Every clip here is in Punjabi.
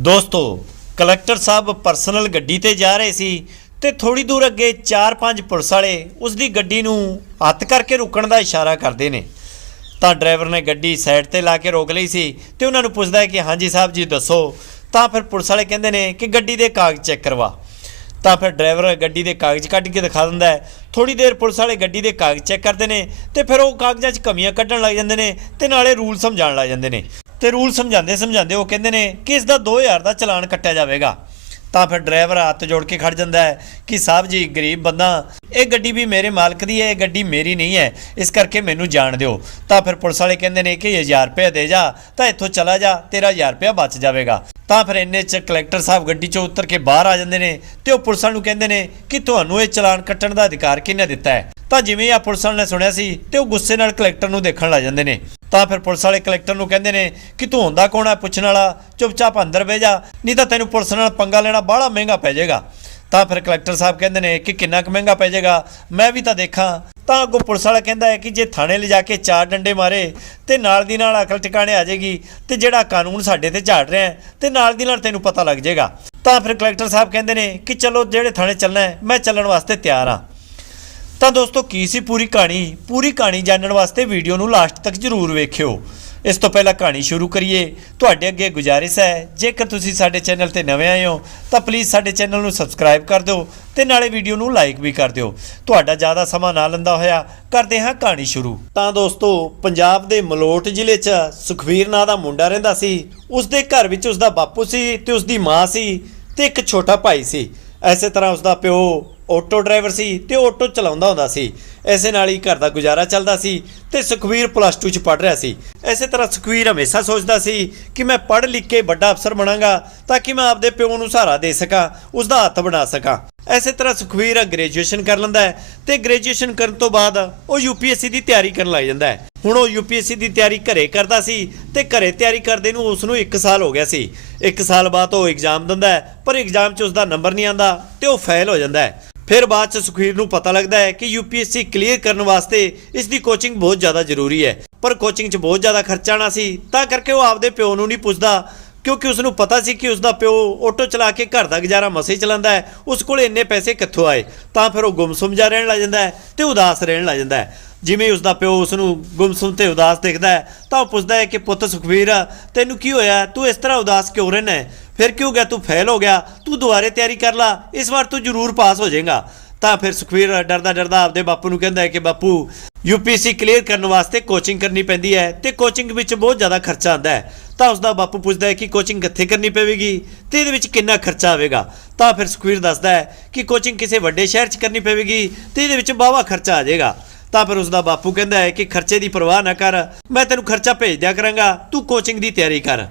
ਦੋਸਤੋ ਕਲੈਕਟਰ ਸਾਹਿਬ ਪਰਸਨਲ ਗੱਡੀ ਤੇ ਜਾ ਰਹੇ ਸੀ ਤੇ ਥੋੜੀ ਦੂਰ ਅੱਗੇ 4-5 ਪੁਲਿਸ ਵਾਲੇ ਉਸ ਦੀ ਗੱਡੀ ਨੂੰ ਹੱਥ ਕਰਕੇ ਰੁਕਣ ਦਾ ਇਸ਼ਾਰਾ ਕਰਦੇ ਨੇ। ਤਾਂ ਡਰਾਈਵਰ ਨੇ ਗੱਡੀ ਸਾਈਡ ਤੇ ਲਾ ਕੇ ਰੋਕ ਲਈ ਸੀ ਤੇ ਉਹਨਾਂ ਨੂੰ ਪੁੱਛਦਾ ਹੈ ਕਿ ਹਾਂਜੀ ਸਾਹਿਬ ਜੀ, ਦੱਸੋ। ਤਾਂ ਫਿਰ ਪੁਲਿਸ ਵਾਲੇ ਕਹਿੰਦੇ ਨੇ ਕਿ ਗੱਡੀ ਦੇ ਕਾਗਜ਼ ਚੈੱਕ ਕਰਵਾ। ਤਾਂ ਫਿਰ ਡਰਾਈਵਰ ਗੱਡੀ ਦੇ ਕਾਗਜ਼ ਕੱਢ ਕੇ ਦਿਖਾ ਦਿੰਦਾ ਹੈ। ਥੋੜੀ ਦੇਰ ਪੁਲਿਸ ਵਾਲੇ ਗੱਡੀ ਦੇ ਕਾਗਜ਼ ਚੈੱਕ ਕਰਦੇ ਨੇ ਤੇ ਫਿਰ ਉਹ ਕਾਗਜ਼ਾਂ 'ਚ ਕਮੀਆਂ ਕੱਢਣ ਲੱਗ ਜਾਂਦੇ ਨੇ ਤੇ ਨਾਲੇ ਰੂਲ ਸਮਝਾਉਣ ਲੱਗ ਜਾਂਦੇ ਨੇ। ਤੇ ਰੂਲ ਸਮਝਾਉਂਦੇ ਸਮਝਾਉਂਦੇ ਉਹ ਕਹਿੰਦੇ ਨੇ ਕਿ ਇਸ ਦਾ 2000 ਦਾ ਚਲਾਨ ਕੱਟਿਆ ਜਾਵੇਗਾ। ਤਾਂ ਫਿਰ ਡਰਾਈਵਰ ਹੱਥ ਜੋੜ ਕੇ ਖੜ ਜਾਂਦਾ ਹੈ ਕਿ ਸਾਹਿਬ ਜੀ, ਗਰੀਬ ਬੰਦਾ, ਇਹ ਗੱਡੀ ਵੀ ਮੇਰੇ ਮਾਲਕ ਦੀ ਹੈ, ਇਹ ਗੱਡੀ ਮੇਰੀ ਨਹੀਂ ਹੈ, ਇਸ ਕਰਕੇ ਮੈਨੂੰ ਜਾਣ ਦਿਓ। ਤਾਂ ਫਿਰ ਪੁਲਿਸ ਵਾਲੇ ਕਹਿੰਦੇ ਨੇ ਕਿ 1000 ਰੁਪਏ ਦੇ ਜਾ, ਤਾਂ ਇੱਥੋਂ ਚਲਾ ਜਾ, ਤੇਰਾ 1000 ਰੁਪਏ ਬਚ ਜਾਵੇਗਾ। ਤਾਂ ਫਿਰ ਇੰਨੇ ਚ ਕਲੈਕਟਰ ਸਾਹਿਬ ਗੱਡੀ ਚੋਂ ਉਤਰ ਕੇ ਬਾਹਰ ਆ ਜਾਂਦੇ ਨੇ ਤੇ ਉਹ ਪੁਲਿਸਾਂ ਨੂੰ ਕਹਿੰਦੇ ਨੇ ਕਿ ਤੁਹਾਨੂੰ ਇਹ ਚਲਾਨ ਕੱਟਣ ਦਾ ਅਧਿਕਾਰ ਕਿਹਨੇ ਦਿੱਤਾ ਹੈ? ਤਾਂ ਜਿਵੇਂ ਆ ਪੁਲਿਸ ਵਾਲੇ ਨੇ ਸੁਣਿਆ ਸੀ ਤੇ ਉਹ ਗੁੱਸੇ ਨਾਲ ਕਲੈਕਟਰ ਨੂੰ ਦੇਖਣ ਲੱਗ ਜਾਂਦੇ ਨੇ। ਤਾਂ ਫਿਰ ਪੁਲਿਸ ਵਾਲੇ ਕਲੈਕਟਰ ਨੂੰ ਕਹਿੰਦੇ ਨੇ ਕਿ ਤੂੰ ਹੁੰਦਾ ਕੌਣ ਹੈ ਪੁੱਛਣ ਵਾਲਾ? ਚੁੱਪਚਾਪ ਅੰਦਰ ਬਹਿ ਜਾ ਨਹੀਂ ਤਾਂ ਤੈਨੂੰ ਪੁਲਿਸ ਨਾਲ ਪੰਗਾ ਲੈਣਾ ਬਾਹਲਾ ਮਹਿੰਗਾ ਪੈ ਜਾਏਗਾ। ਤਾਂ ਫਿਰ ਕਲੈਕਟਰ ਸਾਹਿਬ ਕਹਿੰਦੇ ਨੇ ਕਿ ਕਿੰਨਾ ਕੁ ਮਹਿੰਗਾ ਪੈ ਜਾਏਗਾ? ਮੈਂ ਵੀ ਤਾਂ ਦੇਖਾਂ। ਤਾਂ ਅੱਗੋਂ ਪੁਲਿਸ ਵਾਲਾ ਕਹਿੰਦਾ ਹੈ ਕਿ ਜੇ ਥਾਣੇ ਲਿਜਾ ਕੇ ਚਾਰ ਡੰਡੇ ਮਾਰੇ ਤੇ ਨਾਲ ਦੀ ਨਾਲ ਅਕਲ ਟਿਕਾਣੇ ਆ ਜਾਏਗੀ ਤੇ ਜਿਹੜਾ ਕਾਨੂੰਨ ਸਾਡੇ ਤੇ ਝਾੜ ਰਿਹਾ ਹੈ, ਤੇ ਨਾਲ ਦੀ ਨਾਲ ਤੈਨੂੰ ਪਤਾ ਲੱਗ ਜਾਏਗਾ। ਤਾਂ ਫਿਰ ਕਲੈਕਟਰ ਸਾਹਿਬ ਕਹਿੰਦੇ ਨੇ ਕਿ ਚਲੋ ਜਿਹੜੇ ਥਾਣੇ ਚੱਲਣਾ ਹੈ ਮੈਂ ਚੱਲਣ ਵਾਸਤੇ ਤਿਆਰ ਹਾਂ। ਤਾਂ ਦੋਸਤੋ ਕੀ ਸੀ ਪੂਰੀ ਕਹਾਣੀ? ਪੂਰੀ ਕਹਾਣੀ ਜਾਣਨ ਵਾਸਤੇ ਵੀਡੀਓ ਨੂੰ ਲਾਸਟ ਤੱਕ ਜਰੂਰ ਵੇਖਿਓ। ਇਸ ਤੋਂ ਪਹਿਲਾਂ ਕਹਾਣੀ ਸ਼ੁਰੂ ਕਰੀਏ। ਤੁਹਾਡੇ ਅੱਗੇ ਗੁਜ਼ਾਰਿਸ਼ ਹੈ, ਜੇਕਰ ਤੁਸੀਂ ਸਾਡੇ ਚੈਨਲ ਤੇ ਨਵੇਂ ਆਏ ਹੋ, ਤਾਂ ਪਲੀਜ਼ ਸਾਡੇ ਚੈਨਲ ਨੂੰ ਸਬਸਕ੍ਰਾਈਬ ਕਰ ਦਿਓ ਤੇ ਨਾਲੇ ਵੀਡੀਓ ਨੂੰ ਲਾਈਕ ਵੀ ਕਰ ਦਿਓ। ਤੁਹਾਡਾ ਜ਼ਿਆਦਾ ਸਮਾਂ ਨਾ ਲੰਦਾ ਹੋਇਆ, ਕਰਦੇ ਹਾਂ ਕਹਾਣੀ ਸ਼ੁਰੂ। ਤਾਂ ਦੋਸਤੋ, ਪੰਜਾਬ ਦੇ ਮਲੋਟ ਜ਼ਿਲ੍ਹੇ 'ਚ ਸੁਖਵੀਰ ਨਾਂ ਦਾ ਮੁੰਡਾ ਰਹਿੰਦਾ ਸੀ। ਉਸ ਦੇ ਘਰ ਵਿੱਚ ਉਸ ਦਾ ਬਾਪੂ ਸੀ ਤੇ ਉਸ ਦੀ ਮਾਂ ਸੀ ਤੇ ਇੱਕ ਛੋਟਾ ਭਾਈ ਸੀ। ਐਸੇ ਤਰ੍ਹਾਂ ਉਸ ਦਾ ਪਿਓ ਆਟੋ ਡਰਾਈਵਰ ਸੀ ਤੇ ਆਟੋ ਚਲਾਉਂਦਾ ਹੁੰਦਾ ਸੀ। ਐਸੇ ਨਾਲ ਹੀ ਘਰ ਦਾ ਗੁਜ਼ਾਰਾ ਚੱਲਦਾ ਸੀ ਤੇ ਸੁਖਵੀਰ ਪਲੱਸ 2 ਚ ਪੜ੍ਹ ਰਿਹਾ ਸੀ। ਐਸੇ ਤਰ੍ਹਾਂ ਸੁਖਵੀਰ ਹਮੇਸ਼ਾ ਸੋਚਦਾ ਸੀ ਕਿ ਮੈਂ ਪੜ੍ਹ ਲਿਖ ਕੇ ਵੱਡਾ ਅਫਸਰ ਬਣਾਂਗਾ ਤਾਂ ਕਿ ਮੈਂ ਆਪਦੇ ਪਿਓ ਨੂੰ ਸਹਾਰਾ ਦੇ ਸਕਾਂ ਉਸ ਦਾ ਹੱਥ ਬਣਾ ਸਕਾਂ। ਐਸੇ ਤਰ੍ਹਾਂ ਸੁਖਵੀਰ ਗ੍ਰੈਜੂਏਸ਼ਨ ਕਰ ਲੈਂਦਾ ਹੈ ਤੇ ਗ੍ਰੈਜੂਏਸ਼ਨ ਕਰਨ ਤੋਂ ਬਾਅਦ ਉਹ ਯੂਪੀਐਸਸੀ ਦੀ ਤਿਆਰੀ ਕਰਨ ਲੱਗ ਜਾਂਦਾ ਹੈ। ਹੁਣ ਉਹ ਯੂਪੀਐਸਸੀ ਦੀ ਤਿਆਰੀ ਘਰੇ ਕਰਦਾ ਸੀ ਤੇ ਘਰੇ ਤਿਆਰੀ ਕਰਦੇ ਨੂੰ ਉਸ ਨੂੰ 1 ਸਾਲ ਹੋ ਗਿਆ ਸੀ। 1 ਸਾਲ ਬਾਅਦ ਉਹ ਐਗਜ਼ਾਮ ਦਿੰਦਾ ਪਰ ਐਗਜ਼ਾਮ 'ਚ ਉਸ ਦਾ ਨੰਬਰ ਨਹੀਂ ਆਂਦਾ ਤੇ ਉਹ ਫੇਲ ਹੋ ਜਾਂਦਾ ਹੈ। ਫਿਰ ਬਾਅਦ ਚ ਸੁਖਵੀਰ ਨੂੰ ਪਤਾ ਲੱਗਦਾ ਹੈ ਕਿ ਯੂਪੀਐਸਸੀ ਕਲੀਅਰ ਕਰਨ ਵਾਸਤੇ ਇਸ ਦੀ ਕੋਚਿੰਗ ਬਹੁਤ ਜ਼ਿਆਦਾ ਜ਼ਰੂਰੀ ਹੈ। ਪਰ ਕੋਚਿੰਗ 'ਚ ਬਹੁਤ ਜ਼ਿਆਦਾ ਖਰਚਾ ਆਣਾ ਸੀ, ਤਾਂ ਕਰਕੇ ਉਹ ਆਪਦੇ ਪਿਓ ਨੂੰ ਨਹੀਂ ਪੁੱਛਦਾ, ਕਿਉਂਕਿ ਉਸ ਨੂੰ ਪਤਾ ਸੀ ਕਿ ਉਸ ਦਾ ਪਿਓ ਆਟੋ ਚਲਾ ਕੇ ਘਰ ਦਾ ਗੁਜ਼ਾਰਾ ਮਸੇ ਚਲਾਉਂਦਾ ਹੈ, ਉਸ ਕੋਲ ਇੰਨੇ ਪੈਸੇ ਕਿੱਥੋਂ ਆਏ? ਤਾਂ ਫਿਰ ਉਹ ਗੁੰਮਸੁਮ ਜਾ ਰਹਿਣ ਲੱਗ ਜਾਂਦਾ ਹੈ ਤੇ ਉਦਾਸ ਰਹਿਣ ਲੱਗ ਜਾਂਦਾ ਹੈ। ਜਿਵੇਂ ਉਸ ਦਾ ਪਿਓ ਉਸ ਨੂੰ ਗੁੰਮਸੁਮ ਤੇ ਉਦਾਸ ਦੇਖਦਾ ਹੈ, ਤਾਂ ਉਹ ਪੁੱਛਦਾ ਹੈ ਕਿ ਪੁੱਤ ਸੁਖਵੀਰ ਤੈਨੂੰ ਕੀ ਹੋਇਆ? ਤੂੰ ਇਸ ਤਰ੍ਹਾਂ ਉਦਾਸ ਕਿਉਂ ਰਹਿਣਾ ਹੈ? ਫਿਰ ਕਿਉਂ ਗਿਆ? ਤੂੰ ਫੇਲ ਹੋ ਗਿਆ। ਤੂੰ ਦੁਬਾਰੇ ਤਿਆਰੀ ਕਰ ਲੈ। ਇਸ ਵਾਰ ਤੂੰ ਜ਼ਰੂਰ ਪਾਸ ਹੋ ਜਾਏਗਾ। ਤਾਂ ਫਿਰ ਸੁਖਵੀਰ ਡਰਦਾ ਡਰਦਾ ਆਪਦੇ ਬਾਪੂ ਨੂੰ ਕਹਿੰਦਾ ਹੈ ਕਿ ਬਾਪੂ ਯੂਪੀਐਸਸੀ ਕਲੀਅਰ ਕਰਨ ਵਾਸਤੇ ਕੋਚਿੰਗ ਕਰਨੀ ਪੈਂਦੀ ਹੈ ਤੇ ਕੋਚਿੰਗ ਵਿੱਚ ਬਹੁਤ ਜ਼ਿਆਦਾ ਖਰਚਾ ਆਉਂਦਾ ਹੈ। ਤਾਂ ਉਸ ਦਾ ਬਾਪੂ ਪੁੱਛਦਾ ਹੈ ਕਿ ਕੋਚਿੰਗ ਕਿੱਥੇ ਕਰਨੀ ਪਵੇਗੀ ਤੇ ਇਹਦੇ ਵਿੱਚ ਕਿੰਨਾ ਖਰਚਾ ਆਵੇਗਾ? ਤਾਂ ਫਿਰ ਸੁਖਵੀਰ ਦੱਸਦਾ ਹੈ ਕਿ ਕੋਚਿੰਗ ਕਿਸੇ ਵੱਡੇ ਸ਼ਹਿਰ 'ਚ ਕਰਨੀ ਪਵੇਗੀ ਤੇ ਇਹਦੇ ਵਿੱਚ ਬਾਵਾ ਖਰਚਾ ਆ ਜਾਏਗਾ। ਤਾਂ ਫਿਰ ਉਸ ਦਾ ਬਾਪੂ ਕਹਿੰਦਾ ਹੈ ਕਿ ਖਰਚੇ ਦੀ ਪਰਵਾਹ ਨਾ ਕਰ, ਮੈਂ ਤੈਨੂੰ ਖਰਚਾ ਭੇਜ ਦਿਆ ਕਰਾਂਗਾ, ਤੂੰ ਕੋਚਿੰਗ ਦੀ ਤਿਆਰੀ ਕਰ।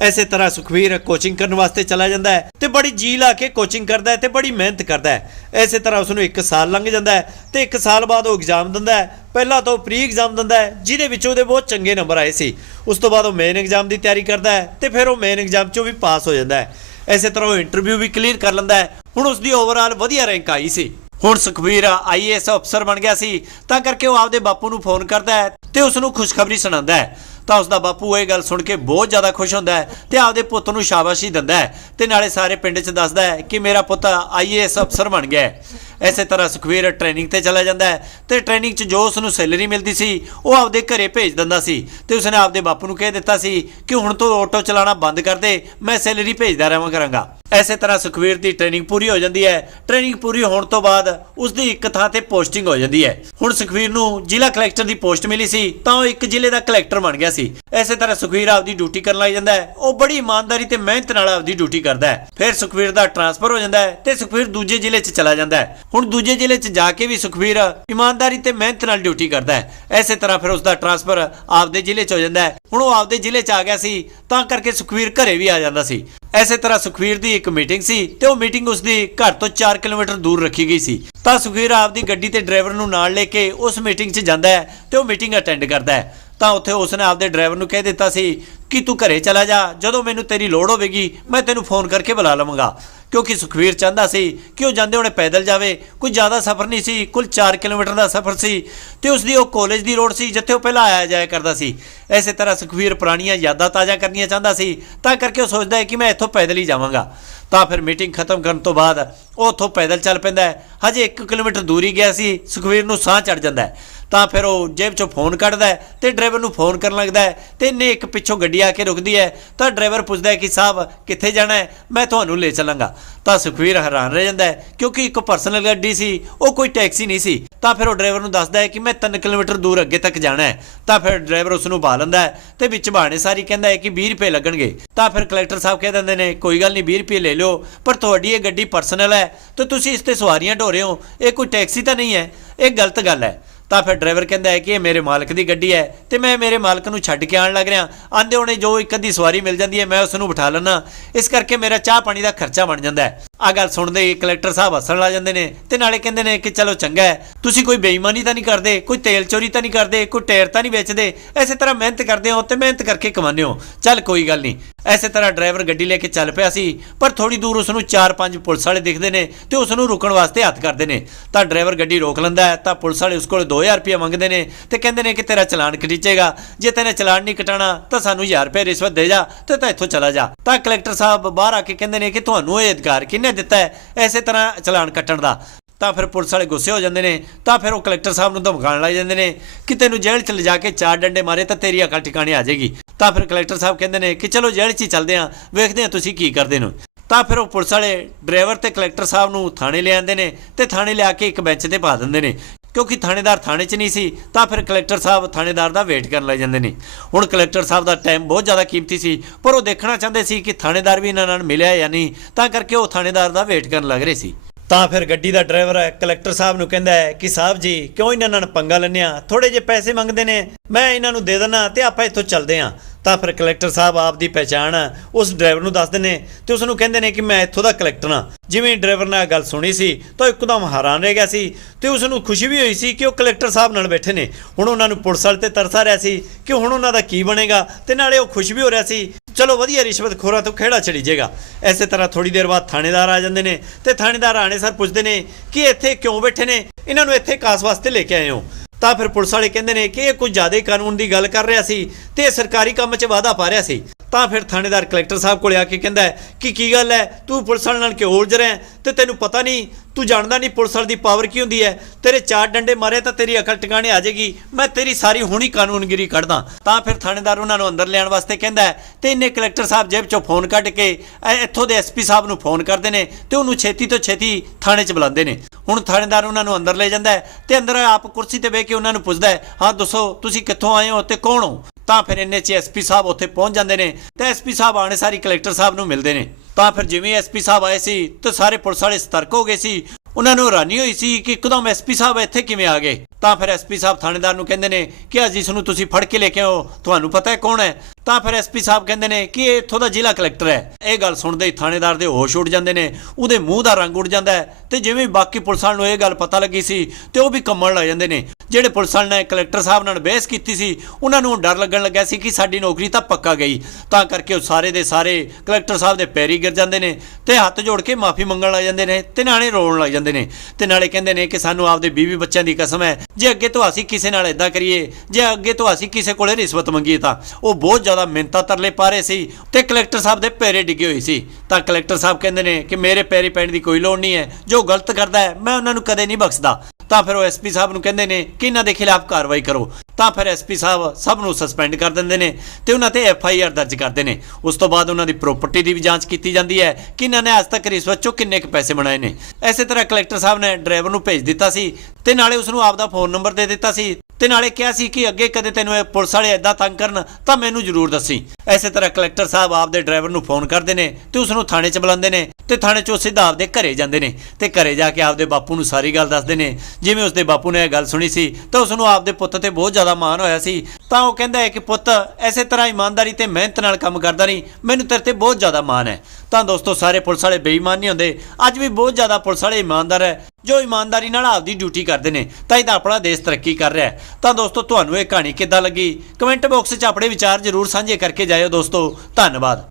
ਐਸੇ ਤਰ੍ਹਾਂ ਸੁਖਵੀਰ ਕੋਚਿੰਗ ਕਰਨ ਵਾਸਤੇ ਚਲਾ ਜਾਂਦਾ ਹੈ ਤੇ ਬੜੀ ਜੀ ਲਾ ਕੇ ਕੋਚਿੰਗ ਕਰਦਾ ਹੈ ਤੇ ਬੜੀ ਮਿਹਨਤ ਕਰਦਾ ਹੈ। ਐਸੇ ਤਰ੍ਹਾਂ ਉਸ ਨੂੰ 1 ਸਾਲ ਲੰਘ ਜਾਂਦਾ ਹੈ ਤੇ 1 ਸਾਲ ਬਾਅਦ ਉਹ ਐਗਜ਼ਾਮ ਦਿੰਦਾ ਹੈ। ਪਹਿਲਾਂ ਤਾਂ ਉਹ ਪ੍ਰੀ ਐਗਜ਼ਾਮ ਦਿੰਦਾ ਹੈ, ਜਿਹਦੇ ਵਿੱਚ ਉਹਦੇ ਬਹੁਤ ਚੰਗੇ ਨੰਬਰ ਆਏ ਸੀ। ਉਸ ਤੋਂ ਬਾਅਦ ਉਹ ਮੇਨ ਐਗਜ਼ਾਮ ਦੀ ਤਿਆਰੀ ਕਰਦਾ ਹੈ ਤੇ ਫਿਰ ਉਹ ਮੇਨ ਐਗਜ਼ਾਮ 'ਚੋਂ ਵੀ ਪਾਸ ਹੋ ਜਾਂਦਾ ਹੈ। ਐਸੇ ਤਰ੍ਹਾਂ ਉਹ ਇੰਟਰਵਿਊ ਵੀ ਕਲੀਅਰ ਕਰ ਲੈਂਦਾ ਹੈ। ਹੁਣ ਉਸ ਦੀ ਓਵਰਆਲ ਵਧੀਆ ਰੈਂਕ ਆਈ ਸੀ। ਹੁਣ ਸੁਖਵੀਰ ਆਈਏਐਸ ਅਫਸਰ ਬਣ ਗਿਆ ਸੀ। ਤਾਂ ਕਰਕੇ ਉਹ ਆਪਦੇ ਬਾਪੂ ਨੂੰ ਫੋਨ ਕਰਦਾ ਹੈ ਤੇ ਉਸ ਨੂੰ ਖੁਸ਼ਖਬਰੀ ਸੁਣਾਉਂਦਾ ਹੈ। ਤਾਂ ਉਸ ਦਾ ਬਾਪੂ ਇਹ ਗੱਲ ਸੁਣ ਕੇ ਬਹੁਤ ਜ਼ਿਆਦਾ ਖੁਸ਼ ਹੁੰਦਾ ਹੈ ਤੇ ਆਪਦੇ ਪੁੱਤ ਨੂੰ ਸ਼ਾਬਾਸ਼ੀ ਦਿੰਦਾ ਹੈ ਤੇ ਨਾਲੇ ਸਾਰੇ ਪਿੰਡ 'ਚ ਦੱਸਦਾ ਹੈ ਕਿ ਮੇਰਾ ਪੁੱਤ ਆਈਏਐਸ ਅਫਸਰ ਬਣ ਗਿਆ ਹੈ। ਐਸੇ ਤਰ੍ਹਾਂ ਸੁਖਵੀਰ ਟ੍ਰੇਨਿੰਗ ਤੇ ਚਲਾ ਜਾਂਦਾ ਹੈ ਤੇ ਟ੍ਰੇਨਿੰਗ 'ਚ ਜੋ ਉਸ ਨੂੰ ਸੈਲਰੀ ਮਿਲਦੀ ਸੀ, ਉਹ ਆਪਦੇ ਘਰੇ ਭੇਜ ਦਿੰਦਾ ਸੀ ਤੇ ਉਸਨੇ ਆਪਦੇ ਬਾਪੂ ਨੂੰ ਕਹਿ ਦਿੱਤਾ ਸੀ ਕਿ ਹੁਣ ਤੋਂ ਆਟੋ ਚਲਾਉਣਾ ਬੰਦ ਕਰ ਦੇ, ਮੈਂ ਸੈਲਰੀ ਭੇਜਦਾ ਰਹਾਂ ਕਰਾਂਗਾ। ਐਸੇ ਤਰ੍ਹਾਂ ਸੁਖਵੀਰ ਦੀ ਟ੍ਰੇਨਿੰਗ ਪੂਰੀ ਹੋ ਜਾਂਦੀ ਹੈ। ਟ੍ਰੇਨਿੰਗ ਪੂਰੀ ਹੋਣ ਤੋਂ ਬਾਅਦ ਉਸ ਦੀ ਇੱਕ ਥਾਂ ਤੇ ਪੋਸਟਿੰਗ ਹੋ ਜਾਂਦੀ ਹੈ। ਹੁਣ ਸੁਖਵੀਰ ਨੂੰ ਜ਼ਿਲ੍ਹਾ ਕਲੈਕਟਰ ਦੀ ਪੋਸਟ ਮਿਲੀ ਸੀ, ਤਾਂ ਉਹ ਇੱਕ ਜ਼ਿਲ੍ਹੇ ਦਾ ਕਲੈਕਟਰ ਬਣ ਗਿਆ ਸੀ। ਐਸੇ ਤਰ੍ਹਾਂ ਸੁਖਵੀਰ ਆਪਦੀ ਡਿਊਟੀ ਕਰਨ ਲੱਗ ਜਾਂਦਾ ਹੈ। ਉਹ ਬੜੀ ਇਮਾਨਦਾਰੀ ਤੇ ਮਿਹਨਤ ਨਾਲ ਆਪਦੀ ਡਿਊਟੀ ਕਰਦਾ ਹੈ। ਫਿਰ ਸੁਖਵੀਰ ਦਾ ਟਰਾਂਸਫਰ ਹੋ ਜਾਂਦਾ ਹੈ ਤੇ ਸੁਖਵੀਰ ਦੂਜੇ ਜ਼ਿਲ੍ਹੇ 'ਚ ਚਲਾ ਜਾਂਦਾ ਹੈ। ਹੁਣ ਦੂਜੇ ਜ਼ਿਲ੍ਹੇ 'ਚ ਜਾ ਕੇ ਵੀ ਸੁਖਵੀਰ ਇਮਾਨਦਾਰੀ ਤੇ ਮਿਹਨਤ ਨਾਲ ਡਿਊਟੀ ਕਰਦਾ ਹੈ। ਐਸੇ ਤਰ੍ਹਾਂ ਫਿਰ ਉਸ ਦਾ ਟਰਾਂਸਫਰ ਆਪਦੇ ਜ਼ਿਲ੍ਹੇ 'ਚ ਹੋ ਜਾਂਦਾ ਹੈ। ਹੁਣ ਉਹ ਆਪਦੇ ਜ਼ਿਲ੍ਹੇ 'ਚ ਆ ਗਿਆ ਸੀ, ਤਾਂ ਕਰਕੇ ਸੁਖਵੀਰ ਘਰੇ ਵੀ ਆ ਜਾਂਦਾ ਸੀ। ਐਸੇ ਤਰ੍ਹਾਂ ਸੁਖਵੀਰ ਦੀ ਇੱਕ ਮੀਟਿੰਗ ਸੀ ਤੇ ਉਹ ਮੀਟਿੰਗ ਉਸ ਦੀ ਘਰ ਤੋਂ 4 ਕਿਲੋਮੀਟਰ ਦੂਰ ਰੱਖੀ ਗਈ ਸੀ। ਤਾਂ ਸੁਖਵੀਰ ਆਪਦੀ ਗੱਡੀ ਤੇ ਡਰਾਈਵਰ ਨੂੰ ਨਾਲ ਲੈ ਕੇ ਉਸ ਮੀਟਿੰਗ 'ਚ ਜਾਂਦਾ ਹੈ ਤੇ ਉਹ ਮੀਟਿੰਗ ਅਟੈਂਡ ਕਰਦਾ ਹੈ। ਤਾਂ ਉੱਥੇ ਉਸਨੇ ਆਪਦੇ ਡਰਾਈਵਰ ਨੂੰ ਕਹਿ ਦਿੱਤਾ ਸੀ ਕਿ ਤੂੰ ਘਰੇ ਚਲਾ ਜਾ, ਜਦੋਂ ਮੈਨੂੰ ਤੇਰੀ ਲੋੜ ਹੋਵੇਗੀ, ਮੈਂ ਤੈਨੂੰ ਫੋਨ ਕਰਕੇ ਬੁਲਾ ਲਵਾਂਗਾ। ਕਿਉਂਕਿ ਸੁਖਵੀਰ ਚਾਹੁੰਦਾ ਸੀ ਕਿ ਉਹ ਜਾਂਦੇ ਹੋਣੇ ਪੈਦਲ ਜਾਵੇ। ਕੋਈ ਜ਼ਿਆਦਾ ਸਫ਼ਰ ਨਹੀਂ ਸੀ, ਕੁੱਲ 4 ਕਿਲੋਮੀਟਰ ਦਾ ਸਫ਼ਰ ਸੀ ਤੇ ਉਸ ਦੀ ਉਹ ਕਾਲਜ ਦੀ ਰੋਡ ਸੀ, ਜਿੱਥੇ ਉਹ ਪਹਿਲਾਂ ਆਇਆ ਜਾਇਆ ਕਰਦਾ ਸੀ। ਐਸੇ ਤਰ੍ਹਾਂ ਸੁਖਵੀਰ ਪੁਰਾਣੀਆਂ ਯਾਦਾਂ ਤਾਜ਼ਾ ਕਰਨੀਆਂ ਚਾਹੁੰਦਾ ਸੀ, ਤਾਂ ਕਰਕੇ ਉਹ ਸੋਚਦਾ ਹੈ ਕਿ ਮੈਂ ਇੱਥੋਂ ਪੈਦਲ ਹੀ ਜਾਵਾਂਗਾ। ਤਾਂ ਫਿਰ ਮੀਟਿੰਗ ਖਤਮ ਕਰਨ ਤੋਂ ਬਾਅਦ ਉਹ ਉੱਥੋਂ ਪੈਦਲ ਚੱਲ ਪੈਂਦਾ ਹੈ। ਹਜੇ 1 ਕਿਲੋਮੀਟਰ ਦੂਰੀ ਗਿਆ ਸੀ, ਸੁਖਵੀਰ ਨੂੰ ਸਾਹ ਚੜ ਜਾਂਦਾ ਹੈ। ਤਾਂ ਫਿਰ ਉਹ ਜੇਬ ਚੋਂ ਫੋਨ ਕੱਢਦਾ ਹੈ ਤੇ ਡਰਾਈਵਰ ਨੂੰ ਫੋਨ ਕਰਨ ਲੱਗਦਾ ਹੈ ਤੇ ਇਹਨੇ ਇੱਕ ਪਿੱਛੋਂ ਗੱਡੀ ਆ ਕੇ ਰੁਕਦੀ ਹੈ। ਤਾਂ ਡਰਾਈਵਰ ਪੁੱਛਦਾ ਹੈ ਕਿ ਸਾਹਿਬ, ਕਿੱਥੇ ਜਾਣਾ ਹੈ? ਮੈਂ ਤੁਹਾਨੂੰ ਲੈ ਚੱਲਾਂਗਾ। ਤਾਂ ਸੁਖਵੀਰ ਹੈਰਾਨ ਰਹਿ ਜਾਂਦਾ ਹੈ ਕਿਉਂਕਿ ਇੱਕ ਪਰਸਨਲ ਗੱਡੀ ਸੀ, ਉਹ ਕੋਈ ਟੈਕਸੀ ਨਹੀਂ ਸੀ। ਤਾਂ ਫਿਰ ਉਹ ਡਰਾਈਵਰ ਨੂੰ ਦੱਸਦਾ ਹੈ ਕਿ ਮੈਂ 3 ਕਿਲੋਮੀਟਰ ਦੂਰ ਅੱਗੇ ਤੱਕ ਜਾਣਾ ਹੈ। ਤਾਂ ਫਿਰ ਡਰਾਈਵਰ ਉਸ ਨੂੰ ਬਾ ਲੈਂਦਾ ਹੈ ਤੇ ਵਿੱਚ ਬਹਾਨੇ ਸਾਰੀ ਕਹਿੰਦਾ ਹੈ ਕਿ 20 ਰੁਪਏ ਲੱਗਣਗੇ। ਤਾਂ ਫਿਰ ਕਲੈਕਟਰ ਸਾਹਿਬ ਕਹਿ ਦਿੰਦੇ ਨੇ, ਕੋਈ ਗੱਲ ਨਹੀਂ 20 ਰੁਪਏ ਲੈ ਲਿਓ, ਪਰ ਤੁਹਾਡੀ ਇਹ ਗੱਡੀ ਪਰਸਨਲ ਹੈ ਤੇ ਤੁਸੀਂ ਇਸ ਤੇ ਸਵਾਰੀਆਂ ਢੋ ਰਹੇ ਹੋ। ਇਹ ਕੋਈ ਟੈਕਸੀ ਤਾਂ ਨਹੀਂ ਹੈ, ਇਹ ਗਲਤ ਗੱਲ ਹੈ। ਤਾਂ ਫਿਰ ਡਰਾਈਵਰ ਕਹਿੰਦਾ ਹੈ ਕਿ ਇਹ ਮੇਰੇ ਮਾਲਕ ਦੀ ਗੱਡੀ ਹੈ ਤੇ ਮੈਂ ਮੇਰੇ ਮਾਲਕ ਨੂੰ ਛੱਡ ਕੇ ਆਉਣ ਲੱਗ ਰਿਹਾ। ਆਂਦੇ ਹੋਣੇ ਜੋ ਇੱਕ ਅੱਧੀ ਸਵਾਰੀ ਮਿਲ ਜਾਂਦੀ ਹੈ, ਮੈਂ ਉਸ ਨੂੰ ਬਿਠਾ ਲੈਣਾ ਇਸ ਕਰਕੇ ਮੇਰਾ ਚਾਹ ਪਾਣੀ ਦਾ ਖਰਚਾ ਬਣ ਜਾਂਦਾ ਹੈ। ਆ ਗੱਲ ਸੁਣਦੇ ਹੀ ਕਲੈਕਟਰ ਸਾਹਿਬ ਹੱਸਣ ਲੱਗ ਜਾਂਦੇ ਨੇ ਤੇ ਨਾਲੇ ਕਹਿੰਦੇ ਨੇ ਕਿ ਚਲੋ ਚੰਗਾ ਹੈ। ਤੁਸੀਂ ਕੋਈ ਬੇਈਮਾਨੀ ਤਾਂ ਨਹੀਂ ਕਰਦੇ, ਕੋਈ ਤੇਲ ਚੋਰੀ ਤਾਂ ਨਹੀਂ ਕਰਦੇ, ਕੋਈ ਟਾਇਰ ਤਾਂ ਨਹੀਂ ਵੇਚਦੇ। ਐਸੇ ਤਰ੍ਹਾਂ ਮਿਹਨਤ ਕਰਦੇ ਹੋ ਤੇ ਮਿਹਨਤ ਕਰਕੇ ਕਮਾਉਂਦੇ ਹੋ। ਚੱਲ ਕੋਈ ਗੱਲ ਨਹੀਂ। ਐਸੇ ਤਰ੍ਹਾਂ ਡਰਾਈਵਰ ਗੱਡੀ ਲੈ ਕੇ ਚੱਲ ਪਿਆ ਸੀ, ਪਰ ਥੋੜੀ ਦੂਰ ਉਸ ਨੂੰ 4-5 ਪੁਲਿਸ ਵਾਲੇ ਦਿਖਦੇ ਨੇ ਤੇ ਉਸ ਨੂੰ ਰੁਕਣ ਵਾਸਤੇ ਹੱਥ ਕਰਦੇ ਨੇ। ਤਾਂ ਡਰਾਈਵਰ ਗੱਡੀ ਰੋਕ ਲੈਂਦਾ ਹੈ, ਤਾਂ ਪੁਲਿਸ ਵਾਲੇ ਉਸ ਕੋਲ 2000 ਰੁਪਏ ਮੰਗਦੇ ਨੇ ਤੇ ਕਹਿੰਦੇ ਨੇ ਕਿ ਤੇਰਾ ਚਲਾਨ ਖਿੱਚੇਗਾ ਜੇ ਤੈਨੇ ਚਲਾਨ ਨਹੀਂ ਕਟਾਣਾ ਤਾਂ ਸਾਨੂੰ 1000 ਰੁਪਏ ਰਿਸ਼ਵਤ ਦੇ ਜਾ ਤੇ ਤਾਂ ਇੱਥੋਂ ਚਲਾ ਜਾ। ਤਾਂ ਕਲੈਕਟਰ ਸਾਹਿਬ ਬਾਹਰ ਆ ਕੇ ਕਹਿੰਦੇ ਨੇ ਕਿ ਤੁਹਾਨੂੰ ਇਹ ਅਧਿਕਾਰ ਕਿੰਨੇ ਦਿੱਤਾ ਹੈ ਐਸੇ ਤਰ੍ਹਾਂ ਚਲਾਨ ਕੱਟਣ ਦਾ। ਤਾਂ ਫਿਰ ਪੁਲਿਸ ਵਾਲੇ ਗੁੱਸੇ ਹੋ ਜਾਂਦੇ ਨੇ, ਤਾਂ ਫਿਰ ਉਹ ਕਲੈਕਟਰ ਸਾਹਿਬ ਨੂੰ ਧਮਕਾਉਣ ਲੱਗ ਜਾਂਦੇ ਨੇ ਕਿ ਤੈਨੂੰ ਜੇਲ੍ਹ 'ਚ ਲਿਜਾ ਕੇ ਚਾਰ ਡੰਡੇ ਮਾਰੇ ਤਾਂ ਤੇਰੀ ਅਕਲ ਟਿਕਾਣੇ ਆ ਜਾਏਗੀ। ਤਾਂ ਫਿਰ ਕਲੈਕਟਰ ਸਾਹਿਬ ਕਹਿੰਦੇ ਨੇ ਕਿ ਚਲੋ ਜੇਲ੍ਹ 'ਚ ਹੀ ਚੱਲਦੇ ਆਂ ਵੇਖਦੇ ਆਂ ਤੁਸੀਂ ਕੀ ਕਰਦੇ ਨੂੰ। ਤਾਂ ਫਿਰ ਉਹ ਪੁਲਿਸ ਵਾਲੇ ਡਰਾਈਵਰ ਤੇ ਕਲੈਕਟਰ ਸਾਹਿਬ ਨੂੰ ਥਾਣੇ ਲਿਆਉਂਦੇ ਨੇ ਤੇ ਥਾਣੇ ਲਿਆ ਕੇ ਇੱਕ ਬੈਂਚ ਤੇ ਪਾ ਦਿੰਦੇ ਨੇ। ਕਿਉਂਕਿ ਥਾਣੇਦਾਰ ਥਾਣੇ 'ਚ ਨਹੀਂ ਸੀ, ਤਾਂ ਫਿਰ ਕਲੈਕਟਰ ਸਾਹਿਬ ਥਾਣੇਦਾਰ ਦਾ ਵੇਟ ਕਰਨ ਲੱਗ ਜਾਂਦੇ ਨੇ। ਹੁਣ ਕਲੈਕਟਰ ਸਾਹਿਬ ਦਾ ਟਾਈਮ ਬਹੁਤ ਜ਼ਿਆਦਾ ਕੀਮਤੀ ਸੀ, ਪਰ ਉਹ ਦੇਖਣਾ ਚਾਹੁੰਦੇ ਸੀ ਕਿ ਥਾਣੇਦਾਰ ਵੀ ਇਹਨਾਂ ਨਾਲ ਮਿਲਿਆ ਜਾਂ ਨਹੀਂ, ਤਾਂ ਕਰਕੇ ਉਹ ਥਾਣੇਦਾਰ ਦਾ ਵੇਟ ਕਰਨ ਲੱਗ ਰਹੇ ਸੀ। ਤਾਂ ਫਿਰ ਗੱਡੀ ਦਾ ਡਰਾਈਵਰ ਕਲੈਕਟਰ ਸਾਹਿਬ ਨੂੰ ਕਹਿੰਦਾ ਹੈ ਕਿ ਸਾਹਿਬ ਜੀ, ਕਿਉਂ ਇਹਨਾਂ ਨਾਲ ਪੰਗਾ ਲੈਂਦੇ ਆ? ਥੋੜੇ ਜਿਹੇ ਪੈਸੇ ਮੰਗਦੇ ਨੇ। ਮੈਂ ਇਹਨਾਂ ਨੂੰ ਦੇ ਦਿੰਨਾ ਤੇ ਆਪਾਂ ਇੱਥੋਂ ਚੱਲਦੇ ਆ। ਤਾਂ ਫਿਰ ਕਲੈਕਟਰ ਸਾਹਿਬ ਆਪ ਦੀ ਪਹਿਚਾਣ ਉਸ ਡਰਾਈਵਰ ਨੂੰ ਦੱਸਦੇ ਨੇ ਤੇ ਉਸ ਨੂੰ ਕਹਿੰਦੇ ਨੇ ਕਿ ਮੈਂ ਇੱਥੋਂ ਦਾ ਕਲੈਕਟਰ ਹਾਂ। ਜਿਵੇਂ ਡਰਾਈਵਰ ਨੇ ਗੱਲ ਸੁਣੀ ਸੀ, ਤਾਂ ਇੱਕਦਮ ਹੈਰਾਨ ਰਹਿ ਗਿਆ ਸੀ ਤੇ ਉਸ ਨੂੰ ਖੁਸ਼ੀ ਵੀ ਹੋਈ ਸੀ ਕਿ ਉਹ ਕਲੈਕਟਰ ਸਾਹਿਬ ਨਾਲ ਬੈਠੇ ਨੇ। ਹੁਣ ਉਹਨਾਂ ਨੂੰ ਪੁਲਿਸ ਵਾਲੇ ਤੇ ਤਰਸ ਆ ਰਿਹਾ ਸੀ ਕਿ ਹੁਣ ਉਹਨਾਂ ਦਾ ਕੀ ਬਣੇਗਾ ਤੇ ਨਾਲੇ ਉਹ ਖੁਸ਼ ਵੀ ਹੋ ਰਿਹਾ ਸੀ ਚਲੋ ਵਧੀਆ ਰਿਸ਼ਵਤ ਖੋਰਾ ਤੋਂ ਖੇੜਾ ਛੜੀ ਜਾਏਗਾ ਐਸੇ ਤਰ੍ਹਾਂ ਥੋੜੀ ਦੇਰ ਬਾਅਦ ਥਾਣੇਦਾਰ ਆ ਜਾਂਦੇ ਨੇ ਤੇ ਥਾਣੇਦਾਰ ਆਣੇ ਸਰ ਪੁੱਛਦੇ ਨੇ ਕਿ ਇੱਥੇ ਕਿਉਂ ਬੈਠੇ ਨੇ? ਇਹਨਾਂ ਨੂੰ ਇੱਥੇ ਕਾਸ ਵਾਸਤੇ ਲੈ ਕੇ ਆਏ ਹੋ। ਤਾਂ ਫਿਰ ਪੁਲਿਸ ਵਾਲੇ ਕਹਿੰਦੇ ਨੇ ਕਿ ਇਹ ਕੁਝ ਜ਼ਿਆਦਾ ਕਾਨੂੰਨ ਦੀ ਗੱਲ ਕਰ ਰਿਹਾ ਸੀ ਤੇ ਇਹ ਸਰਕਾਰੀ ਕੰਮ 'ਚ ਵਾਧਾ ਪਾ ਰਿਹਾ ਸੀ। ਤਾਂ ਫਿਰ ਥਾਣੇਦਾਰ ਕਲੈਕਟਰ ਸਾਹਿਬ ਕੋਲੇ ਆ ਕੇ ਕਹਿੰਦਾ ਹੈ ਕਿ ਕੀ ਗੱਲ ਹੈ? ਤੂੰ ਪੁਲਿਸ ਵਾਲੇ ਨਾਲ ਕਿਉਂ ਉਲਝ ਰਿਹਾ ਹੈ? ਤੇ ਤੈਨੂੰ ਪਤਾ ਨਹੀਂ, ਤੂੰ ਜਾਣਦਾ ਨਹੀਂ ਪੁਲਿਸ ਵਾਲੇ ਦੀ ਪਾਵਰ ਕੀ ਹੁੰਦੀ ਹੈ? ਤੇਰੇ ਚਾਰ ਡੰਡੇ ਮਾਰੇ ਤਾਂ ਤੇਰੀ ਅਕਲ ਟਿਕਾਣੇ ਆ ਜਾਏਗੀ। ਮੈਂ ਤੇਰੀ ਸਾਰੀ ਹੁਣੀ ਕਾਨੂੰਨਗਿਰੀ ਕੱਢਦਾ। ਤਾਂ ਫਿਰ ਥਾਣੇਦਾਰ ਉਹਨਾਂ ਨੂੰ ਅੰਦਰ ਲੈਣ ਵਾਸਤੇ ਕਹਿੰਦਾ ਹੈ ਤੇ ਇਹਨੇ ਕਲੈਕਟਰ ਸਾਹਿਬ ਜੇਬ ਚੋਂ ਫੋਨ ਕੱਢ ਕੇ, ਇਹ ਇੱਥੋਂ ਦੇ ਐਸਪੀ ਸਾਹਿਬ ਨੂੰ ਫੋਨ ਕਰਦੇ ਨੇ ਤੇ ਉਹਨੂੰ ਛੇਤੀ ਤੋਂ ਛੇਤੀ ਥਾਣੇ 'ਚ ਬੁਲਾਉਂਦੇ ਨੇ। ਹੁਣ ਥਾਣੇਦਾਰ ਉਹਨਾਂ ਨੂੰ ਅੰਦਰ ਲੈ ਜਾਂਦਾ ਹੈ ਤੇ ਅੰਦਰ ਆਪ ਕੁਰਸੀ ਤੇ ਬਹਿ ਕੇ ਉਹਨਾਂ ਨੂੰ ਪੁੱਛਦਾ ਹਾਂ, ਦੱਸੋ ਤੁਸੀਂ ਕਿੱਥੋਂ ਆਏ ਹੋ ਤੇ ਕੌਣ ਹੋ? ਤਾਂ ਫਿਰ ਇੰਨੇ ਐਸਪੀ ਸਾਹਿਬ ਉੱਥੇ ਪਹੁੰਚ ਜਾਂਦੇ ਨੇ ਤੇ ਐਸਪੀ ਸਾਹਿਬ ਆਣੇ ਸਾਰੀ ਕਲੈਕਟਰ ਸਾਹਿਬ ਨੂੰ ਮਿਲਦੇ ਨੇ। ਤਾਂ ਫਿਰ ਜਿਵੇਂ ਐਸਪੀ ਸਾਹਿਬ ਆਏ ਸੀ ਤੇ ਸਾਰੇ ਪੁਲਿਸ ਵਾਲੇ ਸਤਰਕ ਹੋ ਗਏ ਸੀ, ਉਹਨਾਂ ਨੂੰ ਹੈਰਾਨੀ ਹੋਈ ਸੀ ਕਿ ਇੱਕਦਮ ਐਸਪੀ ਸਾਹਿਬ ਇੱਥੇ ਕਿਵੇਂ ਆ ਗਏ। ਤਾਂ ਫਿਰ ਐਸਪੀ ਸਾਹਿਬ ਥਾਣੇਦਾਰ ਨੂੰ ਕਹਿੰਦੇ ਨੇ ਕਿ ਅੱਜ ਇਸ ਨੂੰ ਤੁਸੀਂ ਫੜ ਕੇ ਲੈ ਕੇ ਆਓ। ਤੁਹਾਨੂੰ ਪਤਾ ਹੈ ਕੌਣ ਹੈ? ਤਾਂ ਫਿਰ ਐਸਪੀ ਸਾਹਿਬ ਕਹਿੰਦੇ ਨੇ ਕਿ ਇਹ ਇੱਥੋਂ ਦਾ ਜ਼ਿਲ੍ਹਾ ਕਲੈਕਟਰ ਹੈ। ਇਹ ਗੱਲ ਸੁਣਦੇ ਹੀ ਥਾਣੇਦਾਰ ਦੇ ਹੋਸ਼ ਉੱਡ ਜਾਂਦੇ ਨੇ, ਉਹਦੇ ਮੂੰਹ ਦਾ ਰੰਗ ਉੱਡ ਜਾਂਦਾ ਹੈ ਤੇ ਜਿਵੇਂ ਬਾਕੀ ਪੁਲਿਸ ਵਾਲਿਆਂ ਨੂੰ ਇਹ ਗੱਲ ਪਤਾ ਲੱਗੀ ਸੀ ਤੇ ਉਹ ਵੀ ਕੰਮਣ ਲੱਗ ਜਾਂਦੇ ਨੇ। ਜਿਹੜੇ ਪੁਲਿਸ ਵਾਲਿਆਂ ਨੇ ਕਲੈਕਟਰ ਸਾਹਿਬ ਨਾਲ ਬਹਿਸ ਕੀਤੀ ਸੀ, ਉਹਨਾਂ ਨੂੰ ਡਰ ਲੱਗਣ ਲੱਗਿਆ ਸੀ ਕਿ ਸਾਡੀ ਨੌਕਰੀ ਤਾਂ ਪੱਕਾ ਗਈ। ਤਾਂ ਕਰਕੇ ਉਹ ਸਾਰੇ ਦੇ ਸਾਰੇ ਕਲੈਕਟਰ ਸਾਹਿਬ ਦੇ ਪੈਰੀ ਗਿਰ ਜਾਂਦੇ ਨੇ ਤੇ ਹੱਥ ਜੋੜ ਕੇ ਮਾਫੀ ਮੰਗਣ ਲੱਗ ਜਾਂਦੇ ਨੇ ਤੇ ਨਾਲੇ ਰੋਣ ਲੱਗ ਜਾਂਦੇ ਨੇ। ਤੇ ਨਾਲੇ ਕਹਿੰਦੇ ਨੇ ਕਿ ਸਾਨੂੰ ਆਪਦੇ ਬੀਵੀ ਬੱਚਿਆਂ ਦੀ ਕਸਮ ਹੈ, ਜੇ ਅੱਗੇ ਤੋਂ ਅਸੀਂ ਕਿਸੇ ਨਾਲ ਇਦਾਂ ਕਰੀਏ, ਜੇ ਅੱਗੇ ਤੋਂ ਅਸੀਂ ਕਿਸੇ ਕੋਲੇ ਰਿਸ਼ਵਤ ਮੰਗੀਏ ਤਾਂ। ਉਹ ਬਹੁਤ ਜ਼ਿਆਦਾ ਮਿੰਤਾ ਤਰਲੇ ਪਾ ਰਹੇ ਸੀ ਤੇ ਕਲੈਕਟਰ ਸਾਹਿਬ ਦੇ ਪੈਰੇ ਡਿੱਗੇ ਹੋਏ ਸੀ। ਤਾਂ ਕਲੈਕਟਰ ਸਾਹਿਬ ਕਹਿੰਦੇ ਨੇ ਕਿ ਮੇਰੇ ਪੈਰੇ ਪੈਣ ਦੀ ਕੋਈ ਲੋੜ ਨਹੀਂ ਹੈ, ਜੋ ਗਲਤ ਕਰਦਾ ਹੈ, ਮੈਂ ਉਹਨਾਂ ਨੂੰ ਕਦੇ ਨਹੀਂ ਬਖਸ਼ਦਾ। ਤਾਂ ਫਿਰ ਉਹ ਐਸਪੀ ਸਾਹਿਬ ਨੂੰ ਕਹਿੰਦੇ ਨੇ ਕਿ ਇਹਨਾਂ ਦੇ ਖਿਲਾਫ ਕਾਰਵਾਈ ਕਰੋ। ਤਾਂ ਫਿਰ ਐਸਪੀ ਸਾਹਿਬ ਸਭ ਨੂੰ ਸਸਪੈਂਡ ਕਰ ਦਿੰਦੇ ਨੇ ਤੇ ਉਹਨਾਂ ਤੇ ਐਫ ਆਈ ਆਰ ਦਰਜ ਕਰਦੇ ਨੇ। ਉਸ ਤੋਂ ਬਾਅਦ ਉਹਨਾਂ ਦੀ ਪ੍ਰਾਪਰਟੀ ਦੀ ਵੀ ਜਾਂਚ ਕੀਤੀ ਜਾਂਦੀ ਹੈ ਕਿ ਇਹਨਾਂ ਨੇ ਅੱਜ ਤੱਕ ਰਿਸ਼ਵਤ ਚੋਂ ਕਿੰਨੇ ਕੁ ਪੈਸੇ ਬਣਾਏ ਨੇ। ਐਸੇ ਤਰ੍ਹਾਂ ਕਲੈਕਟਰ ਸਾਹਿਬ ਨੇ ਡਰਾਈਵਰ ਨੂੰ ਭੇਜ ਦਿੱਤਾ ਸੀ ਤੇ ਨਾਲੇ ਉਸ ਨੂੰ ਆਪਦਾ ਫੋਨ ਨੰਬਰ ਦੇ ਦਿੱਤਾ ਸੀ। ਤੇ ਨਾਲੇ ਕਿਹਾ ਸੀ ਕਿ ਅੱਗੇ ਕਦੇ ਤੈਨੂੰ ਇਹ ਪੁਲਿਸ ਵਾਲੇ ਐਦਾਂ ਤੰਗ ਕਰਨ, ਤਾਂ ਮੈਨੂੰ ਜ਼ਰੂਰ ਦੱਸੀ। ਐਸੇ ਤਰ੍ਹਾਂ ਕਲੈਕਟਰ ਸਾਹਿਬ ਆਪਦੇ ਡਰਾਈਵਰ ਨੂੰ ਫੋਨ ਕਰਦੇ ਨੇ ਤੇ ਉਸ ਨੂੰ ਥਾਣੇ 'ਚ ਬੁਲਾਉਂਦੇ ਨੇ ਤੇ ਥਾਣੇ 'ਚੋਂ ਸਿੱਧਾ ਆਪਦੇ ਘਰੇ ਜਾਂਦੇ ਨੇ ਤੇ ਘਰੇ ਜਾ ਕੇ ਆਪਦੇ ਬਾਪੂ ਨੂੰ ਸਾਰੀ ਗੱਲ ਦੱਸਦੇ ਨੇ। ਜਿਵੇਂ ਉਸਦੇ ਬਾਪੂ ਨੇ ਇਹ ਗੱਲ ਸੁਣੀ ਸੀ, ਤਾਂ ਉਸ ਨੂੰ ਆਪਦੇ ਪੁੱਤ ਤੇ ਬਹੁਤ ਜ਼ਿਆਦਾ ਮਾਣ ਹੋਇਆ ਸੀ। ਤਾਂ ਉਹ ਕਹਿੰਦਾ ਹੈ ਕਿ ਪੁੱਤ, ਐਸੇ ਤਰ੍ਹਾਂ ਇਮਾਨਦਾਰੀ ਤੇ ਮਿਹਨਤ ਨਾਲ ਕੰਮ ਕਰਦਾ ਨਹੀਂ ਮੈਨੂੰ ਤੇਰੇ ਤੇ ਬਹੁਤ ਜ਼ਿਆਦਾ ਮਾਣ ਹੈ। ਤਾਂ ਦੋਸਤੋ, ਸਾਰੇ ਪੁਲਿਸ ਵਾਲੇ ਬੇਈਮਾਨ ਨਹੀਂ ਹੁੰਦੇ। ਅੱਜ ਵੀ ਬਹੁਤ ਜ਼ਿਆਦਾ ਪੁਲਿਸ ਵਾਲੇ ਇਮਾਨਦਾਰ ਹੈ। ਜੋ ਇਮਾਨਦਾਰੀ ਨਾਲ ਆਪਦੀ ਡਿਊਟੀ ਕਰਦੇ ਨੇ, ਤਾਂ ਇਹ ਤਾਂ ਆਪਣਾ ਦੇਸ਼ ਤਰੱਕੀ ਕਰ ਰਿਹਾ ਹੈ। ਤਾਂ ਦੋਸਤੋ, ਤੁਹਾਨੂੰ ਇਹ ਕਹਾਣੀ ਕਿੱਦਾਂ ਲੱਗੀ? ਕਮੈਂਟ ਬਾਕਸ 'ਚ ਆਪਣੇ ਵਿਚਾਰ ਜ਼ਰੂਰ ਸਾਂਝੇ ਕਰਕੇ ਜਾਇਓ ਦੋਸਤੋ। ਧੰਨਵਾਦ।